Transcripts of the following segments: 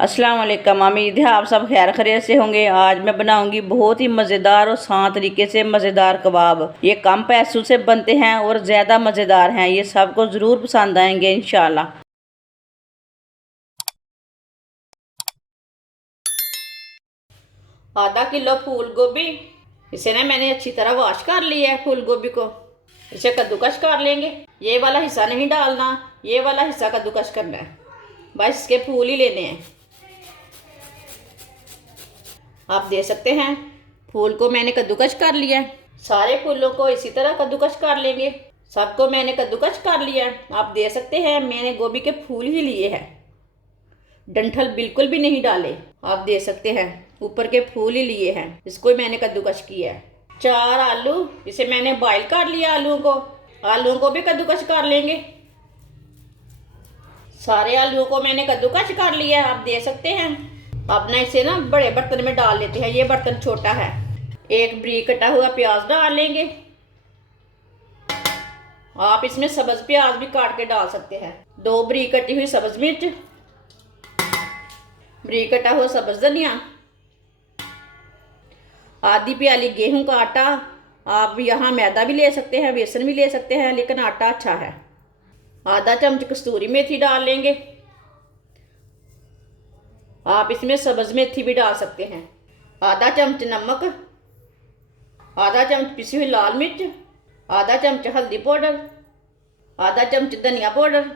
अस्सलाम वालेकुम। उम्मीद है आप सब खैर खैरियत से होंगे। आज मैं बनाऊंगी बहुत ही मज़ेदार और आसान तरीके से मज़ेदार कबाब। ये कम पैसों से बनते हैं और ज़्यादा मज़ेदार हैं। ये सबको ज़रूर पसंद आएंगे इंशाल्लाह। आधा किलो फूल गोभी, इसे ना मैंने अच्छी तरह वॉश कर लिया है। फूल गोभी को इसे कद्दूकस कर लेंगे। ये वाला हिस्सा नहीं डालना, ये वाला हिस्सा कद्दूकस करना है। बस इसके फूल ही लेने हैं। आप दे सकते हैं फूल को मैंने कद्दूकस कर लिया है। सारे फूलों को इसी तरह कद्दूकस कर लेंगे। सबको मैंने कद्दूकस कर लिया है। आप दे सकते हैं मैंने गोभी के फूल ही लिए हैं, डंठल बिल्कुल भी नहीं डाले। आप दे सकते हैं ऊपर के फूल ही लिए हैं। इसको मैंने कद्दूकस किया है। 4 आलू, इसे मैंने बॉईल कर लिया। आलूओं को भी कद्दूकस कर लेंगे। सारे आलूओं को मैंने कद्दूकस कर लिया है। आप दे सकते हैं। अब ना इसे ना बड़े बर्तन में डाल लेते हैं। ये बर्तन छोटा है। एक बारीक कटा हुआ प्याज डाल लेंगे। आप इसमें सब्ज प्याज भी काट के डाल सकते हैं। 2 बारीक कटी हुई सब्ज मिर्च, बारीक कटा हुआ सब्ज धनिया, आधी प्याली गेहूं का आटा। आप यहाँ मैदा भी ले सकते हैं, बेसन भी ले सकते हैं, लेकिन आटा अच्छा है। आधा चम्मच कस्तूरी मेथी डाल लेंगे। आप इसमें सब्ज मेथी भी डाल सकते हैं। आधा चम्मच नमक, आधा चम्मच पिसी हुई लाल मिर्च, आधा चम्मच हल्दी पाउडर, आधा चम्मच धनिया पाउडर,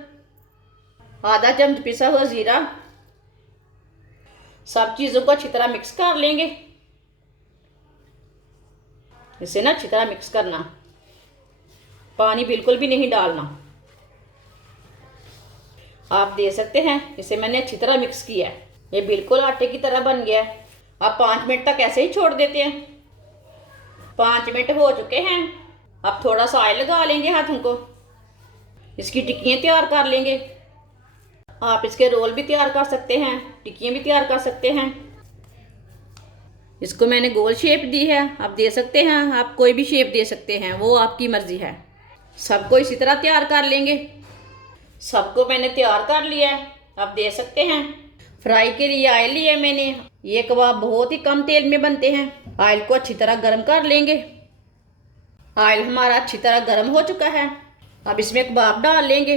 आधा चम्मच पिसा हुआ जीरा। सब चीज़ों को अच्छी तरह मिक्स कर लेंगे। इसे ना अच्छी तरह मिक्स करना, पानी बिल्कुल भी नहीं डालना। आप दे सकते हैं इसे मैंने अच्छी तरह मिक्स किया है। ये बिल्कुल आटे की तरह बन गया है। आप 5 मिनट तक ऐसे ही छोड़ देते हैं। 5 मिनट हो चुके हैं। अब थोड़ा सा ऑयल लगा लेंगे हाथों को। इसकी टिक्कियाँ तैयार कर लेंगे। आप इसके रोल भी तैयार कर सकते हैं, टिक्कियाँ भी तैयार कर सकते हैं। इसको मैंने गोल शेप दी है। आप दे सकते हैं, आप कोई भी शेप दे सकते हैं, वो आपकी मर्जी है। सबको इसी तरह तैयार कर लेंगे। सबको मैंने तैयार कर लिया है। आप दे सकते हैं। फ्राई के लिए ऑयल लिया मैंने। ये कबाब बहुत ही कम तेल में बनते हैं। ऑयल को अच्छी तरह गर्म कर लेंगे। ऑयल हमारा अच्छी तरह गर्म हो चुका है। अब इसमें कबाब डाल लेंगे।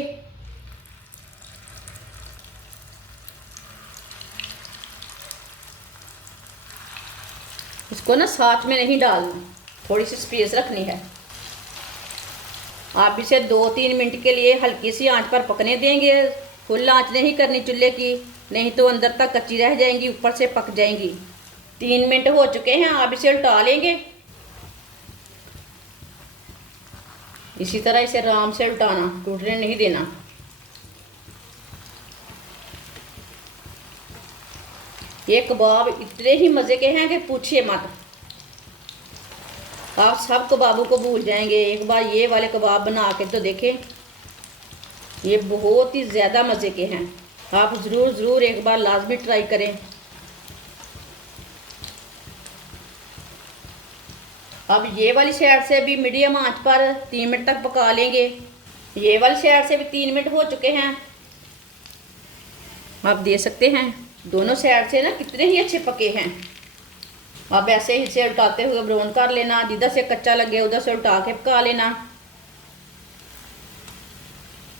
इसको ना साथ में नहीं डालना, थोड़ी सी स्पेस रखनी है। आप इसे 2-3 मिनट के लिए हल्की सी आंच पर पकने देंगे। फुल आंच नहीं करनी चूल्हे की, नहीं तो अंदर तक कच्ची रह जाएंगी, ऊपर से पक जाएंगी। 3 मिनट हो चुके हैं। आप इसे उल्टा लेंगे। इसी तरह इसे आराम से उल्टाना, टूटने नहीं देना। ये कबाब इतने ही मज़े के हैं कि पूछिए मत। आप सब कबाबों को भूल जाएंगे। एक बार ये वाले कबाब बना के तो देखें, ये बहुत ही ज़्यादा मज़े के हैं। आप ज़रूर एक बार लाजमी ट्राई करें। अब ये वाली साइड से भी मीडियम आंच पर 3 मिनट तक पका लेंगे। ये वाली साइड से भी 3 मिनट हो चुके हैं। आप दे सकते हैं दोनों साइड से ना कितने ही अच्छे पके हैं। अब ऐसे ही इसे उल्टाते हुए ब्राउन कर लेना। जिधर से कच्चा लगे उधर से उल्टा के पका लेना।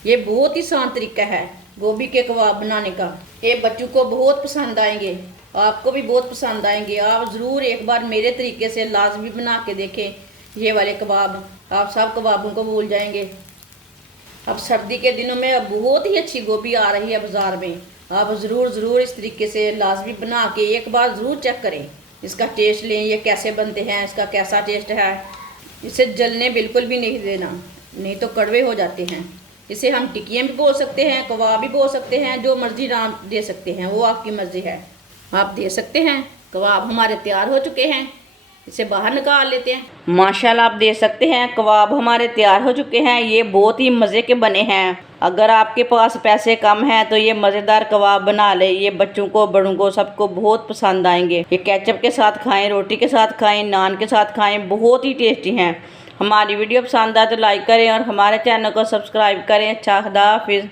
ये बहुत ही आसान तरीका है गोभी के कबाब बनाने का। ये बच्चों को बहुत पसंद आएंगे, आपको भी बहुत पसंद आएंगे। आप ज़रूर एक बार मेरे तरीके से लाजमी बना के देखें ये वाले कबाब। आप सब कबाबों को भूल जाएंगे। अब सर्दी के दिनों में अब बहुत ही अच्छी गोभी आ रही है बाज़ार में। आप ज़रूर इस तरीके से लाजमी बना के एक बार ज़रूर चेक करें, इसका टेस्ट लें। ये कैसे बनते हैं, इसका कैसा टेस्ट है। इसे जलने बिल्कुल भी नहीं देना, नहीं तो कड़वे हो जाते हैं। इसे हम टिक्कियाँ भी बोल सकते हैं, कबाब भी बोल सकते हैं, जो मर्जी नाम दे सकते हैं, वो आपकी मर्ज़ी है। आप दे सकते हैं। कबाब हमारे तैयार हो चुके हैं। इसे बाहर निकाल लेते हैं। माशाल्लाह आप दे सकते हैं कबाब हमारे तैयार हो चुके हैं। ये बहुत ही मज़े के बने हैं। अगर आपके पास पैसे कम हैं तो ये मज़ेदार कबाब बना ले। ये बच्चों को, बड़ों को, सबको बहुत पसंद आएंगे। ये केचप के साथ खाएं, रोटी के साथ खाएं, नान के साथ खाएं, बहुत ही टेस्टी हैं। हमारी वीडियो पसंद आए तो लाइक करें और हमारे चैनल को सब्सक्राइब करें। अच्छा, खुदा हाफिज़।